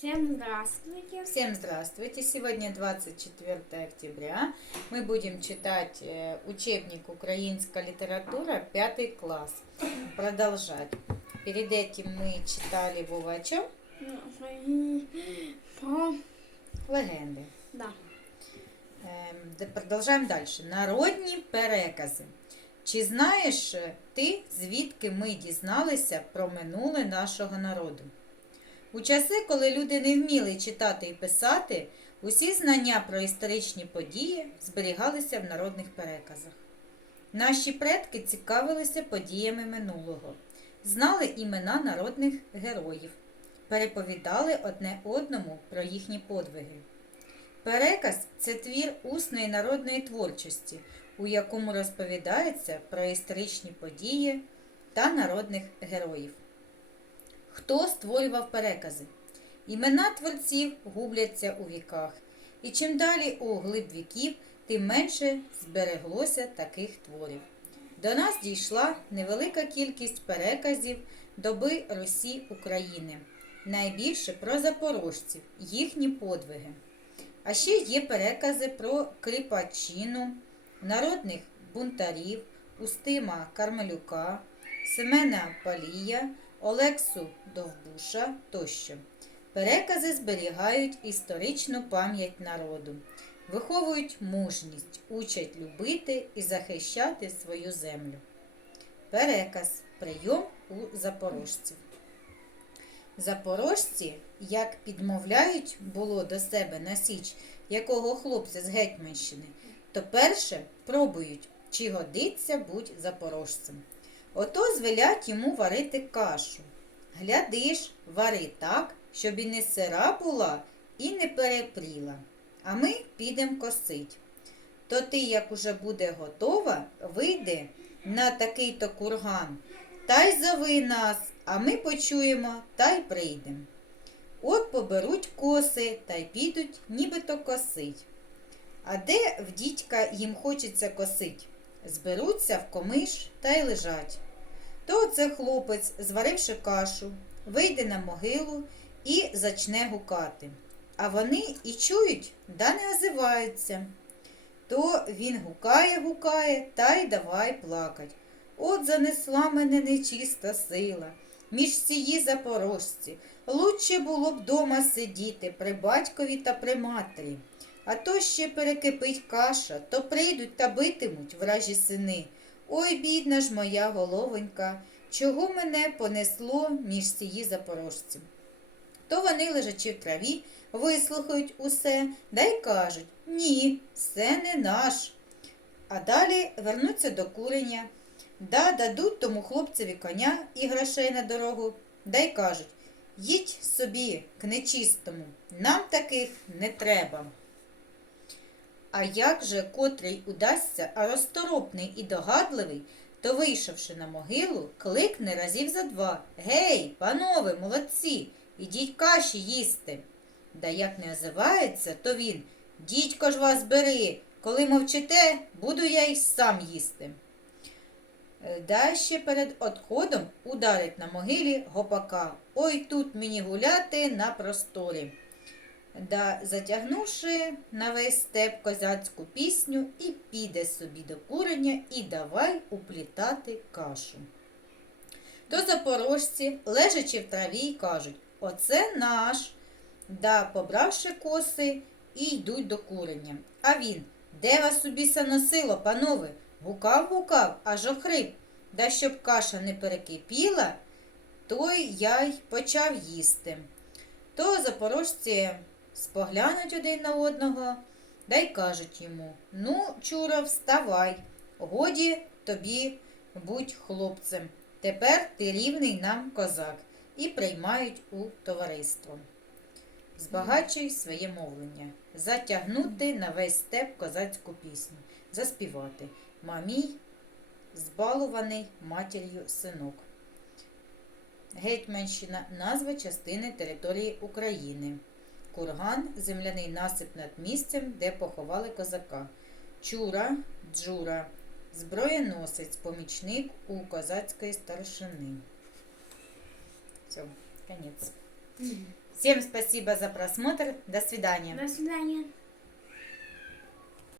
Всем здравствуйте. Всем здравствуйте! Сегодня 24 октября. Мы будем читать э, учебник «Украинская литература», пятый класс. Продолжать. Перед этим мы читали Вова о чем? Ну, Про... Легенди. Да. Ем, де- Продовжаємо далі. Народні перекази. Чи знаєш е, ти, звідки ми дізналися про минуле нашого народу? У часи, коли люди не вміли читати і писати, усі знання про історичні події зберігалися в народних переказах. Наші предки цікавилися подіями минулого, знали імена народних героїв, переповідали одне одному про їхні подвиги. Переказ це твір усної народної творчості, у якому розповідається про історичні події та народних героїв. Хто створював перекази? Імена творців губляться у віках, і чим далі у глиб віків, тим менше збереглося таких творів. До нас дійшла невелика кількість переказів доби Русі України, найбільше про запорожців, їхні подвиги. А ще є перекази про Кріпачину, народних бунтарів, Устима Кармелюка, Семена Палія, Олексу Довбуша тощо. Перекази зберігають історичну пам'ять народу, виховують мужність, учать любити і захищати свою землю. Переказ прийом у запорожців. Запорожці, як підмовляють було до себе на січ якого хлопця з Гетьманщини, то перше пробують, чи годиться будь запорожцем. Ото звелять йому варити кашу. Глядиш, вари так, щоб і не сира була, і не перепріла. А ми підем косить. То ти, як уже буде готова, вийди на такий-то курган, та й зови нас, а ми почуємо та й прийдемо. От поберуть коси та й підуть нібито косить. А де в дідька їм хочеться косить? Зберуться в комиш та й лежать. То оце хлопець, зваривши кашу, вийде на могилу і зачне гукати. А вони і чують, да не озиваються. То він гукає, гукає та й давай плакать. От занесла мене нечиста сила, між цієї запорожці. Лучше було б дома сидіти при батькові та при матері. А то ще перекипить каша, то прийдуть та битимуть вражі сини. Ой, бідна ж моя головонька, чого мене понесло між цієї запорожці. То вони, лежачи в траві, вислухають усе, да й кажуть ні, це не наш. А далі вернуться до курення, да дадуть тому хлопцеві коня і грошей на дорогу, да й кажуть їдь собі к нечистому, нам таких не треба. А як же котрий удасться, а розторопний і догадливий, то, вийшовши на могилу, кликне разів за два Гей, панове, молодці, ідіть каші їсти. Да як не озивається, то він Дідько ж вас бери, коли мовчите, буду я й сам їсти. Е, Да ще перед odходом ударить на могилі гопака. Ой тут мені гуляти на просторі. Да, затягнувши на весь степ козацьку пісню, і піде собі до курення і давай уплітати кашу. То запорожці, лежачи в траві, й кажуть Оце наш. Да, побравши коси, і йдуть до курення. А він, де вас у біса носило, панове? Гукав, гукав, аж охрип. Да щоб каша не перекипіла, то й я й почав їсти. То запорожці споглянуть один на одного, да й кажуть йому Ну, чуро, вставай, годі тобі будь хлопцем. Тепер ти рівний нам козак, і приймають у товариство. Збагачуй своє мовлення, затягнути на весь степ козацьку пісню, заспівати Мамій, збалуваний матір'ю синок. Гетьманщина назва частини території України. Курган земляний насип над місцем, де поховали козака. Чура, джура, зброєносець, помічник у козацької старшини. Все, конець. Всем спасибо за просмотр. До свидания. До свидания.